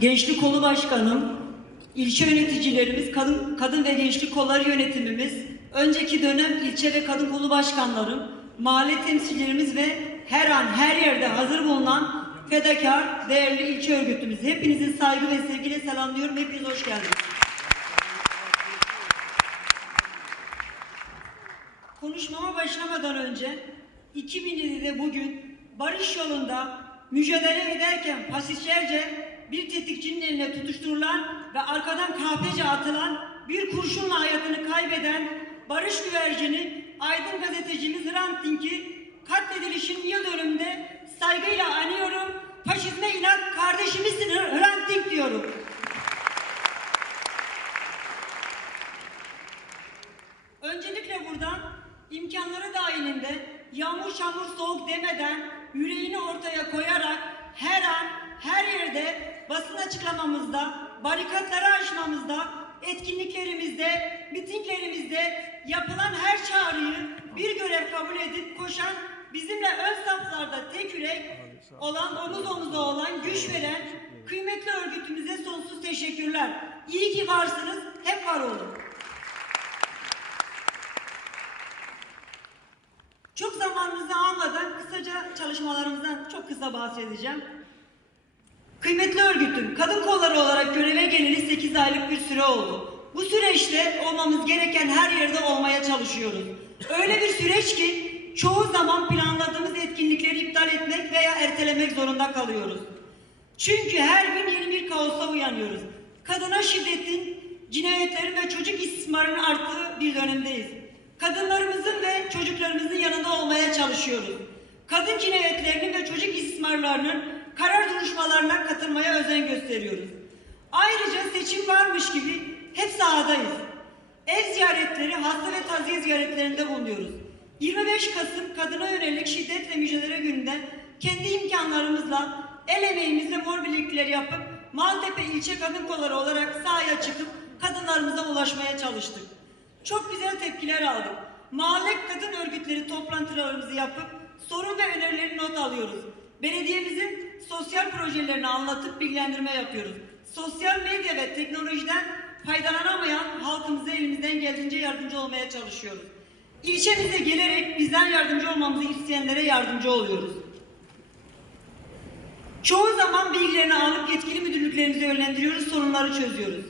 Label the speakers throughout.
Speaker 1: Gençlik Kolu Başkanım, ilçe yöneticilerimiz, kadın, kadın ve gençlik kolları yönetimimiz, önceki dönem ilçe ve kadın kolu başkanlarım, mahalle temsilcilerimiz ve her an her yerde hazır bulunan fedakar, değerli ilçe örgütümüz. Hepinizi saygı ve sevgiyle selamlıyorum. Hepiniz hoş geldiniz. Konuşmama başlamadan önce 2007'de bugün barış yolunda mücadele ederken faşistlerce bir tetikçinin eline tutuşturulan ve arkadan kahpece atılan bir kurşunla hayatını kaybeden barış güvercini aydın gazetecimiz Hrant Dink'i katledilişinin yıl dönümünde saygıyla anıyorum. Faşizme inat kardeşimizsin Hrant Dink diyorum. Öncelikle buradan imkanları dahilinde yağmur çamur soğuk demeden yüreğini ortaya koyarak basın açıklamamızda, barikatları aşmamızda, etkinliklerimizde, mitinglerimizde yapılan her çağrıyı bir görev kabul edip koşan bizimle ön saflarda tek yürek olan, omuz omuza olan, güç veren kıymetli örgütümüze sonsuz teşekkürler. İyi ki varsınız, hep var olun. Çok zamanınızı almadan kısaca çalışmalarımızdan çok kısa bahsedeceğim. Kıymetli örgütüm, kadın kolları olarak göreve geleli 8 aylık bir süre oldu. Bu süreçte olmamız gereken her yerde olmaya çalışıyoruz. Öyle bir süreç ki çoğu zaman planladığımız etkinlikleri iptal etmek veya ertelemek zorunda kalıyoruz. Çünkü her gün yeni bir kaosa uyanıyoruz. Kadına şiddetin, cinayetlerin ve çocuk istismarının arttığı bir dönemdeyiz. Kadınlarımızın ve çocuklarımızın yanında olmaya çalışıyoruz. Kadın cinayetlerinin ve çocuk istismarlarının karar duruşmalarına katılmaya özen gösteriyoruz. Ayrıca seçim varmış gibi hep sahadayız. Ev ziyaretleri, hasta ve taziye ziyaretlerinde bulunuyoruz. 25 Kasım Kadına Yönelik Şiddet ve Mücadele Günü'nde kendi imkanlarımızla, el emeğimizle mor birlikleri yapıp Maltepe İlçe Kadın Kolları olarak sahaya çıkıp kadınlarımıza ulaşmaya çalıştık. Çok güzel tepkiler aldık. Mahalle kadın örgütleri toplantılarımızı yapıp sorun ve önerileri not alıyoruz. Belediyemizin sosyal projelerini anlatıp bilgilendirme yapıyoruz. Sosyal medya ve teknolojiden faydalanamayan halkımıza elimizden geldiğince yardımcı olmaya çalışıyoruz. İlçemize gelerek bizden yardımcı olmamızı isteyenlere yardımcı oluyoruz. Çoğu zaman bilgilerini alıp yetkili müdürlüklerimize yönlendiriyoruz, sorunları çözüyoruz.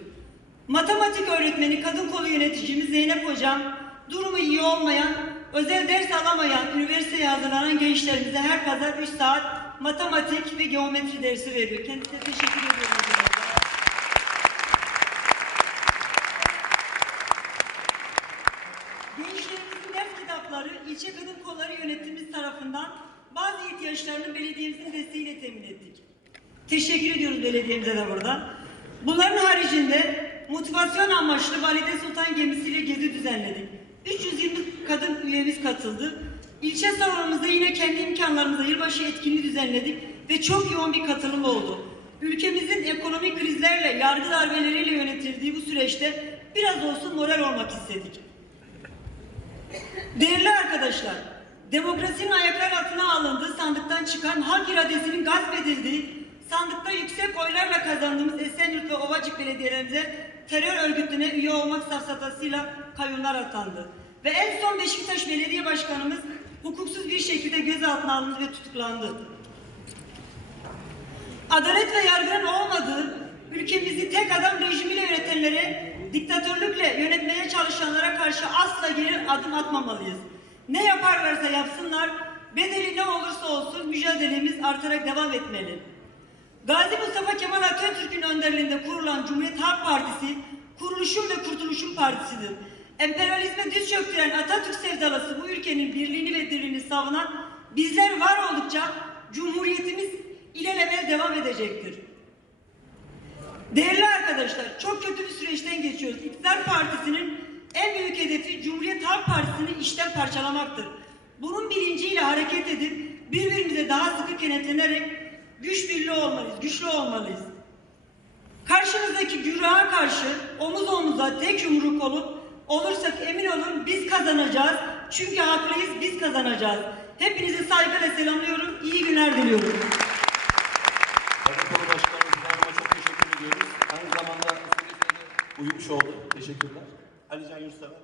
Speaker 1: Matematik öğretmeni, kadın kolu yöneticimiz Zeynep Hocam, durumu iyi olmayan, özel ders alamayan, üniversiteye hazırlanan gençlerimize her pazar 3 saat matematik ve geometri dersi veriyor. Kendisine teşekkür ediyorum. Gençlerimizin ders kitapları ilçe kadın kolları yönetimimiz tarafından bazı ihtiyaçlarını belediyemizin desteğiyle temin ettik. Teşekkür ediyoruz belediyemize de buradan. Bunların haricinde motivasyon amaçlı Valide Sultan gemisiyle gezi düzenledik. 320 kadın üyemiz katıldı. İlçe salonumuzda yine kendi imkanlarımızla yılbaşı etkinliği düzenledik ve çok yoğun bir katılım oldu. Ülkemizin ekonomik krizlerle, yargı darbeleriyle yönetildiği bu süreçte biraz olsun moral olmak istedik. Değerli arkadaşlar, demokrasinin ayaklar altına alındığı sandıktan çıkan halk iradesinin gasp edildiği, sandıkta yüksek oylarla kazandığımız Esenyurt ve Ovacık belediyelerimize terör örgütüne üye olmak safsatasıyla kayyumlar atandı. Ve en son Beşiktaş Belediye Başkanımız hukuksuz bir şekilde gözaltına alındı ve tutuklandı. Adalet ve yargının olmadığı, ülkemizi tek adam rejimiyle yönetenlere, diktatörlükle yönetmeye çalışanlara karşı asla geri adım atmamalıyız. Ne yaparlarsa yapsınlar, bedeli ne olursa olsun mücadelemiz artarak devam etmeli. Gazi Mustafa Kemal Atatürk'ün önderliğinde kurulan Cumhuriyet Halk Partisi, kuruluşun ve kurtuluşun partisidir. Emperyalizme düz çöktüren Atatürk sevdalısı bu ülkenin birliğini ve dirliğini savunan bizler var oldukça Cumhuriyetimiz ilelebel devam edecektir. Değerli arkadaşlar, çok kötü bir süreçten geçiyoruz. İktidar Partisi'nin en büyük hedefi Cumhuriyet Halk Partisi'ni işten parçalamaktır. Bunun bilinciyle hareket edip birbirimize daha sıkı kenetlenerek güç birliği olmalıyız, güçlü olmalıyız. Karşımızdaki güruha karşı omuz omuza tek yumruk olup Olursak emin olun biz kazanacağız. Çünkü hakliyiz biz kazanacağız. Hepinizi saygıyla selamlıyorum. İyi günler diliyorum.
Speaker 2: Sayın Konu Başkanımız çok teşekkür ediyoruz. Aynı zamanda uyumuş oldu. Teşekkürler. Alican Yurtsever.